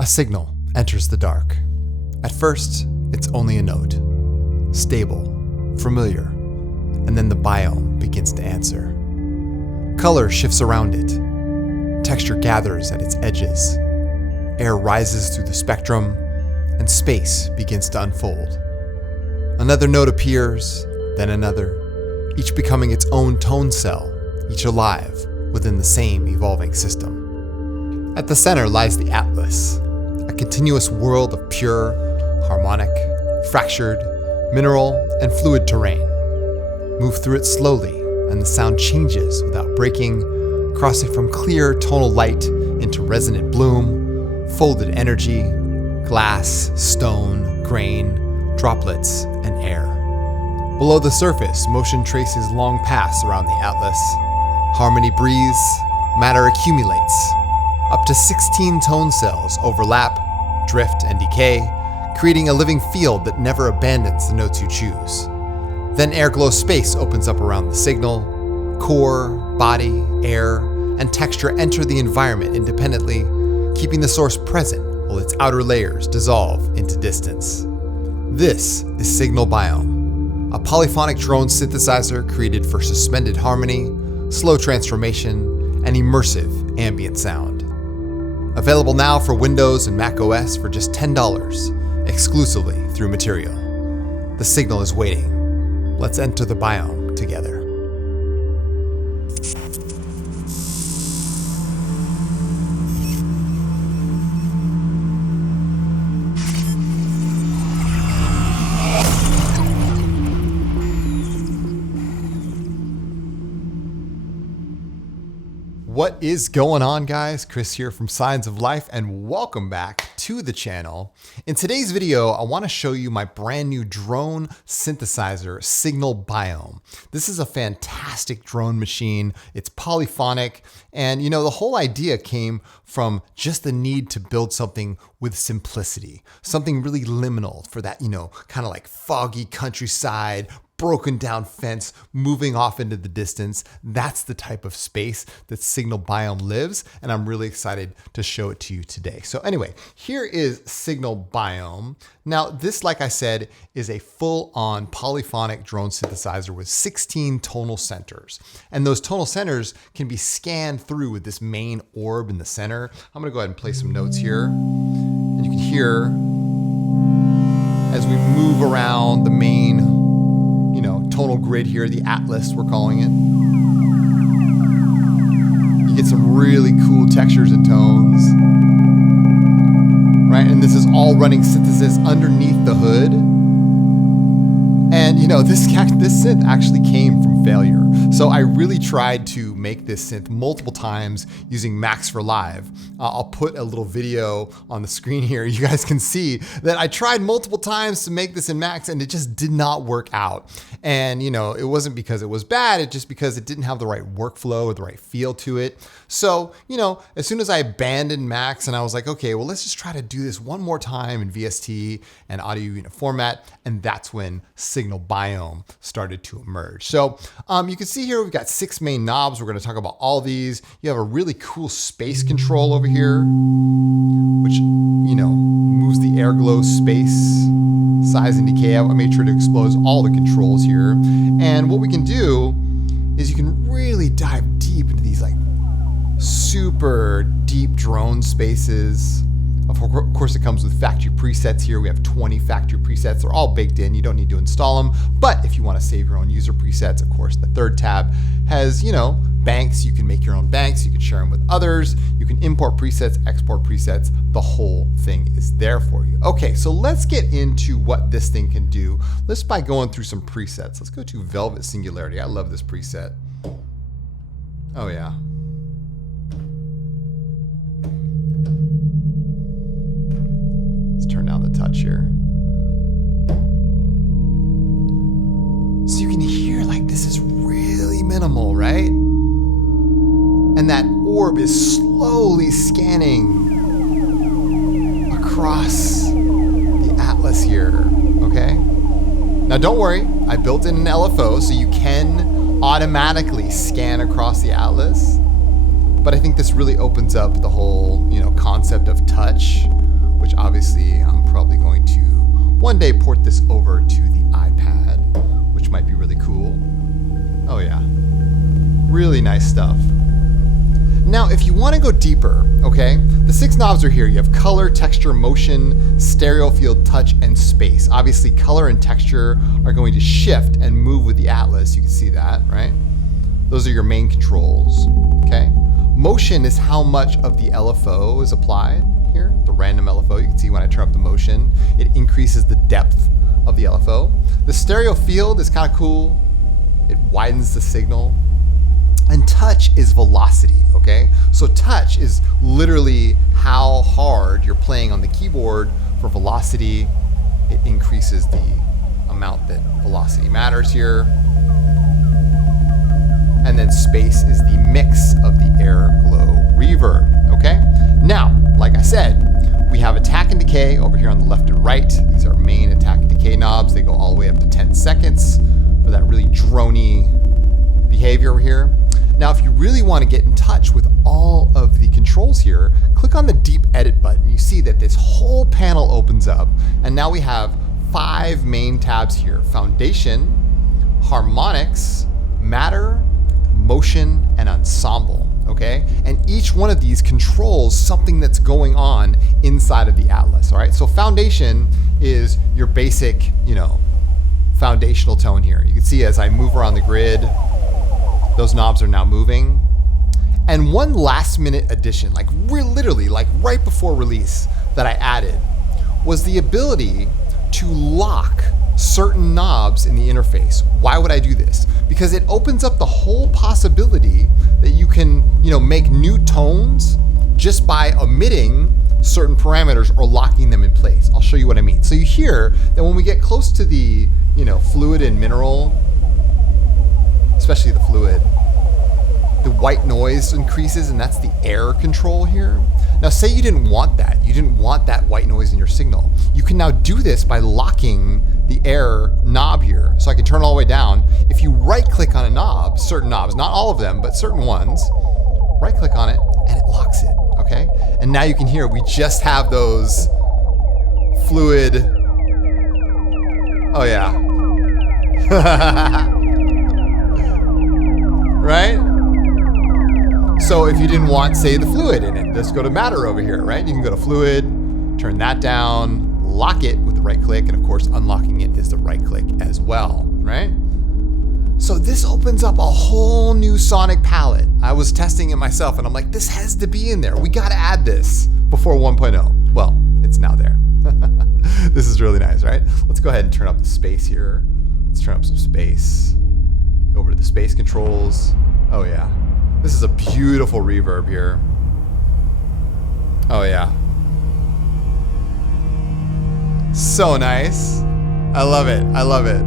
A signal enters the dark. At first, it's only a note. Stable, familiar, and then the biome begins to answer. Color shifts around it. Texture gathers at its edges. Air rises through the spectrum, and space begins to unfold. Another note appears, then another, each becoming its own tone cell, each alive within the same evolving system. At the center lies the atlas, a continuous world of pure, harmonic, fractured, mineral, and fluid terrain. Move through it slowly, and the sound changes without breaking, crossing from clear tonal light into resonant bloom, folded energy, glass, stone, grain, droplets, and air. Below the surface, motion traces long paths around the atlas. Harmony breathes, matter accumulates. Up to 16 tone cells overlap, drift, and decay, creating a living field that never abandons the notes you choose. Then Airglow Space opens up around the signal. Core, body, air, and texture enter the environment independently, keeping the source present while its outer layers dissolve into distance. This is S1GNAL B1OME, a polyphonic drone synthesizer created for suspended harmony, slow transformation, and immersive ambient sound. Available now for Windows and Mac OS for just $10, exclusively through Material. The signal is waiting. Let's enter the biome together. What is going on, guys? Chris here from Signs of Life, and welcome back to the channel. In today's video, I want to show you my brand new drone synthesizer, S1GNAL B1OME. This is a fantastic drone machine. It's polyphonic, and the whole idea came from just the need to build something with simplicity, something really liminal for that, kind of like foggy countryside, broken down fence, moving off into the distance. That's the type of space that S1GNAL B1OME lives, and I'm really excited to show it to you today. So anyway, here is S1GNAL B1OME. Now this, like I said, is a full-on polyphonic drone synthesizer with 16 tonal centers. And those tonal centers can be scanned through with this main orb in the center. I'm gonna go ahead and play some notes here. And you can hear as we move around the main tonal grid here, the atlas we're calling it. You get some really cool textures and tones, right? And this is all running synthesis underneath the hood. And this synth actually came from failure. So I really tried to make this synth multiple times using Max for Live. I'll put a little video on the screen here. You guys can see that I tried multiple times to make this in Max and it just did not work out. And it wasn't because it was bad, it's just because it didn't have the right workflow or the right feel to it. So, as soon as I abandoned Max and I was like, okay, well, let's just try to do this one more time in VST and audio unit format. And that's when S1GNAL B1OME started to emerge. So you can see here, we've got 6 main knobs. We're going to talk about all these. You have a really cool space control over here, which, moves the Airglow Space size and decay. I made sure to expose all the controls here. And what we can do is you can really dive deep into these like super deep drone spaces. Of course, it comes with factory presets here. We have 20 factory presets. They're all baked in. You don't need to install them. But if you want to save your own user presets, of course, the third tab has, banks. You can make your own banks. You can share them with others. You can import presets, export presets. The whole thing is there for you. Okay, so let's get into what this thing can do. Let's by going through some presets. Let's go to Velvet Singularity. I love this preset. Oh, yeah. Let's turn down the touch here. So you can hear like this is really minimal, right? And that orb is slowly scanning across the atlas here, okay? Now don't worry, I built in an LFO so you can automatically scan across the atlas. But I think this really opens up the whole, concept of touch obviously I'm probably going to one day port this over to the iPad, which might be really cool. Oh yeah, really nice stuff. Now, if you want to go deeper, okay, the 6 knobs are here. You have color, texture, motion, stereo field, touch, and space. Obviously, color and texture are going to shift and move with the Atlas. You can see that, right? Those are your main controls, okay? Motion is how much of the LFO is applied here, the random LFO. You can see when I turn up the motion, it increases the depth of the LFO. The stereo field is kind of cool. It widens the signal. And touch is velocity, okay? So touch is literally how hard you're playing on the keyboard. For velocity, it increases the amount that velocity matters here. And then space is the mix of the Airglow reverb, okay? Now, like I said, we have attack and decay over here on the left and right. These are main attack and decay knobs. They go all the way up to 10 seconds for that really drony behavior over here. Now, if you really want to get in touch with all of the controls here, click on the deep edit button. You see that this whole panel opens up, and now we have 5 main tabs here: foundation, harmonics, matter, motion, and ensemble, okay? And each one of these controls something that's going on inside of the Atlas, all right? So foundation is your basic, foundational tone here. You can see as I move around the grid, those knobs are now moving. And one last minute addition, like literally like right before release that I added, was the ability to lock certain knobs in the interface. Why would I do this? Because it opens up the whole possibility that you can, make new tones just by omitting certain parameters or locking them in place. I'll show you what I mean. So you hear that when we get close to the, fluid and mineral, especially the fluid, the white noise increases, and that's the air control here. Now say you didn't want that. You didn't want that white noise in your signal. You can now do this by locking the air knob here. So I can turn it all the way down. If you right click on a knob, certain knobs, not all of them, but certain ones, right click on it and it locks it, okay? And now you can hear we just have those fluid, oh yeah. Right? So if you didn't want, say, the fluid in it, just go to matter over here, right? You can go to fluid, turn that down, lock it with the right click, and of course unlocking it is the right click as well, right? So this opens up a whole new sonic palette. I was testing it myself and I'm like, this has to be in there. We gotta add this before 1.0. Well, it's now there. This is really nice, right? Let's go ahead and turn up the space here. Let's turn up some space. Go over to the space controls. Oh yeah. This is a beautiful reverb here. Oh yeah. So nice. I love it. I love it.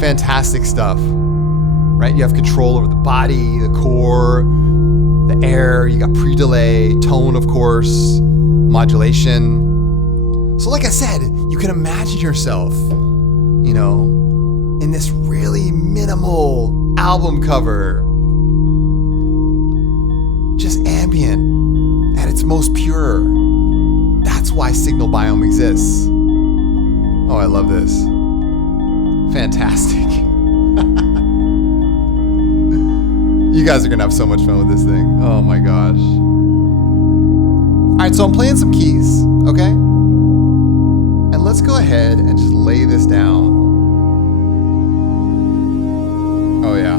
Fantastic stuff. Right? You have control over the body, the core, the air. You got pre-delay, tone, of course, modulation. So like I said, you can imagine yourself, in this really minimal album cover. Just ambient at its most pure. That's why S1GNAL B1OME exists. Oh, I love this. Fantastic. You guys are gonna have so much fun with this thing. Oh my gosh. All right, so I'm playing some keys, okay? And let's go ahead and just lay this down. Oh yeah.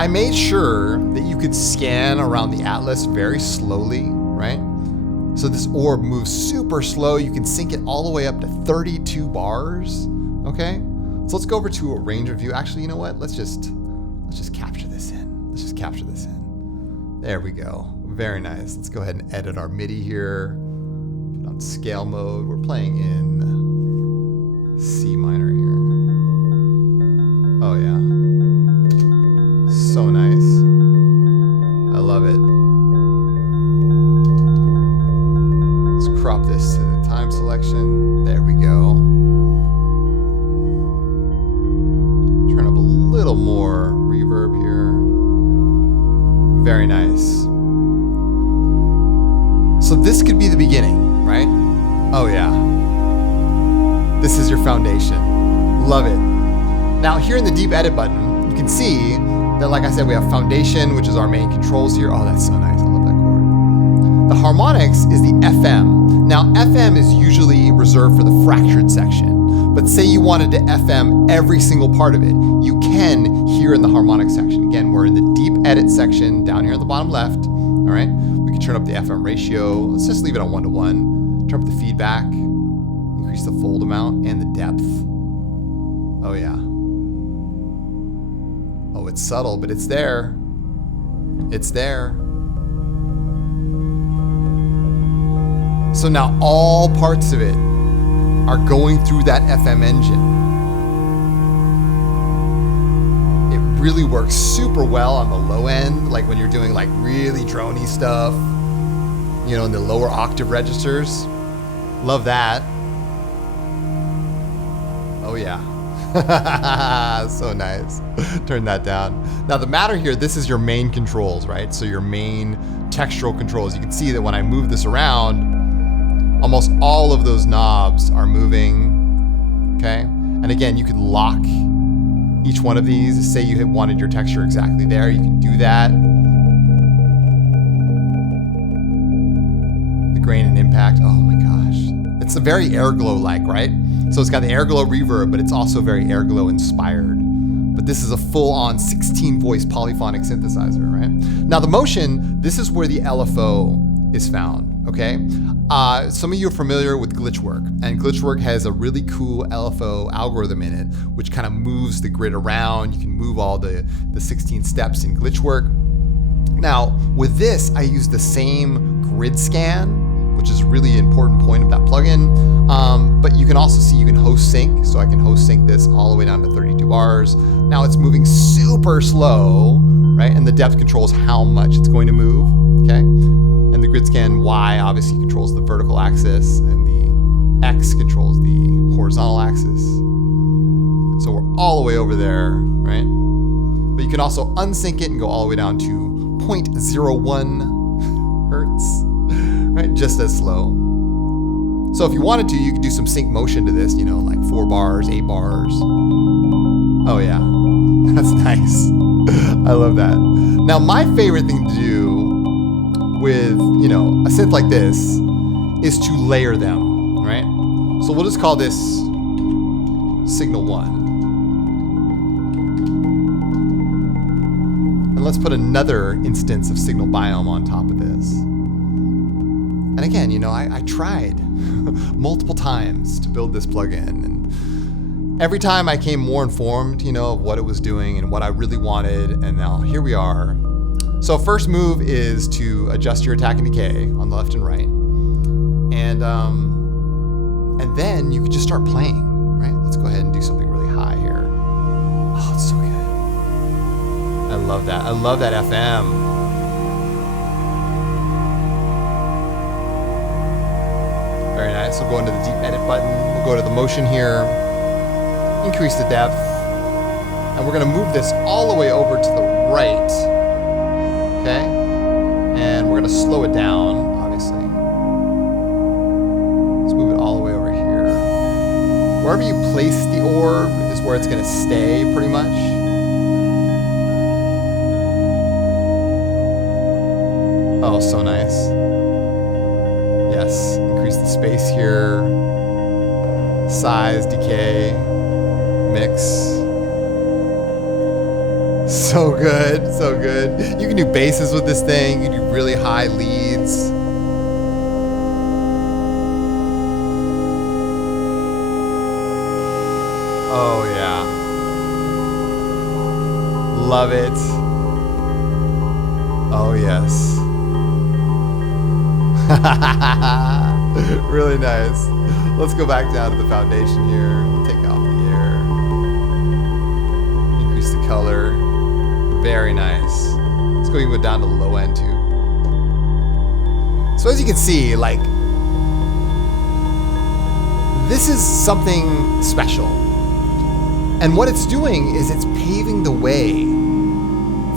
I made sure that you could scan around the Atlas very slowly, right? So this orb moves super slow. You can sync it all the way up to 32 bars, okay? So let's go over to a range review. Actually, you know what? Let's just capture this in. Let's just capture this in. There we go. Very nice. Let's go ahead and edit our MIDI here. Put on scale mode. We're playing in C minor here. Oh yeah. So nice. I love it. Let's crop this to the time selection. There we go. Turn up a little more reverb here. Very nice. So this could be the beginning, right? Oh yeah. This is your foundation. Love it. Now here in the deep edit button, you can see that, like I said, we have foundation, which is our main controls here. Oh, that's so nice. I love that chord. The harmonics is the FM. Now FM is usually reserved for the fractured section, but say you wanted to FM every single part of it, you can here in the harmonic section. Again, we're in the deep edit section down here on the bottom left. All right, we can turn up the FM ratio. Let's just leave it on 1:1. Turn up the feedback, increase the fold amount and the depth. Oh yeah. Oh, it's subtle, but it's there. It's there. So now all parts of it are going through that FM engine. It really works super well on the low end, like when you're doing like really drony stuff, you know, in the lower octave registers. Love that. Oh yeah. So nice. Turn that down. Now the matter here, this is your main controls, right? So your main textural controls. You can see that when I move this around, almost all of those knobs are moving, okay? And again, you could lock each one of these. Say you wanted your texture exactly there, you can do that. The grain and impact, oh my gosh. It's a very Airglow-like, right? So it's got the Airglow reverb, but it's also very Airglow inspired. But this is a full-on 16-voice polyphonic synthesizer, right? Now the motion, this is where the LFO is found, okay? Some of you are familiar with Glitchwork, and Glitchwork has a really cool LFO algorithm in it, which kind of moves the grid around. You can move all the 16 steps in Glitchwork. Now, with this, I use the same grid scan, which is a really important point of that plugin. But you can also see you can host sync, so I can host sync this all the way down to 32 bars. Now it's moving super slow, right? And the depth controls how much it's going to move, okay? And the grid scan Y obviously controls the vertical axis, and the X controls the horizontal axis. So we're all the way over there, right? But you can also unsync it and go all the way down to 0.01 hertz, right? Just as slow. So if you wanted to, you could do some sync motion to this, you know, like 4 bars, 8 bars. Oh yeah, that's nice. I love that. Now my favorite thing to do with, you know, a synth like this is to layer them, right? So we'll just call this signal 1. And let's put another instance of signal biome on top of this. And again, you know, I tried multiple times to build this plugin, and every time I came more informed, you know, of what it was doing and what I really wanted, and now here we are. So first move is to adjust your attack and decay on the left and right. And then you can just start playing, right? Let's go ahead and do something really high here. Oh, it's so good. I love that. I love that FM. Very nice. We'll go into the deep edit button. We'll go to the motion here, increase the depth, and we're gonna move this all the way over to the right. Okay, and we're gonna slow it down, obviously. Let's move it all the way over here. Wherever you place the orb is where it's gonna stay, pretty much. Oh, so nice. Yes, increase the space here. Size, decay, mix. So good, so good. You can do basses with this thing. You can do really high leads. Oh yeah. Love it. Oh yes. Really nice. Let's go back down to the foundation here. We'll take off the air. Increase the color. Very nice. Let's go even down to the low end too. So as you can see, like, this is something special. And what it's doing is it's paving the way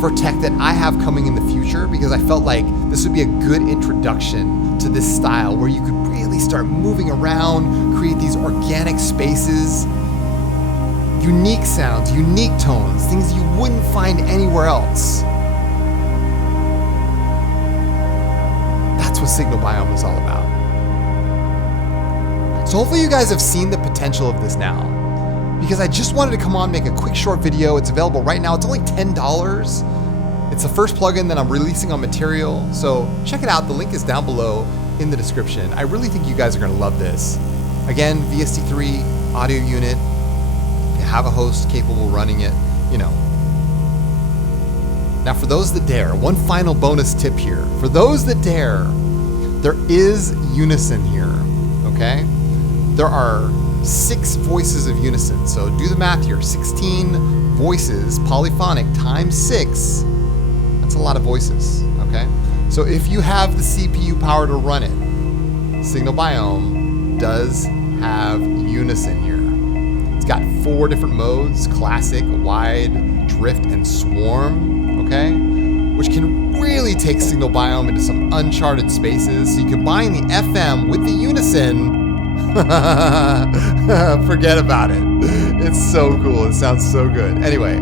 for tech that I have coming in the future, because I felt like this would be a good introduction to this style where you could really start moving around, create these organic spaces, unique sounds, unique tones, things you wouldn't find anywhere else. That's what Signal Biome is all about. So hopefully you guys have seen the potential of this now, because I just wanted to come on, make a quick short video. It's available right now. It's only $10. It's the first plugin that I'm releasing on Material, so check it out. The link is down below in the description. I really think you guys are gonna love this. Again, VST3 audio unit. You have a host capable of running it, you know. Now for those that dare, one final bonus tip here. For those that dare, there is Unison here, okay? There are 6 voices of Unison, so do the math here. 16 voices, polyphonic, times 6. That's a lot of voices, okay? So if you have the CPU power to run it, Signal Biome does have Unison here. It's got 4 different modes: classic, wide, drift, and swarm, okay? Which can really take Signal Biome into some uncharted spaces. So you combine the FM with the Unison, forget about it. It's so cool. It sounds so good. Anyway,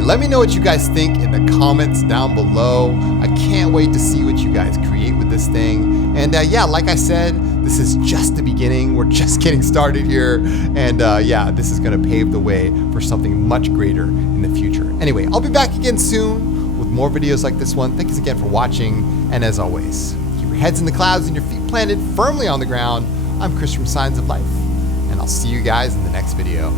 let me know what you guys think in the comments down below. I can't wait to see what you guys create with this thing. And yeah, like I said, this is just the beginning. We're just getting started here. And yeah, this is going to pave the way for something much greater in the future. Anyway, I'll be back again soon with more videos like this one. Thanks again for watching. And as always, keep your heads in the clouds and your feet planted firmly on the ground. I'm Chris from Signs of Life, and I'll see you guys in the next video.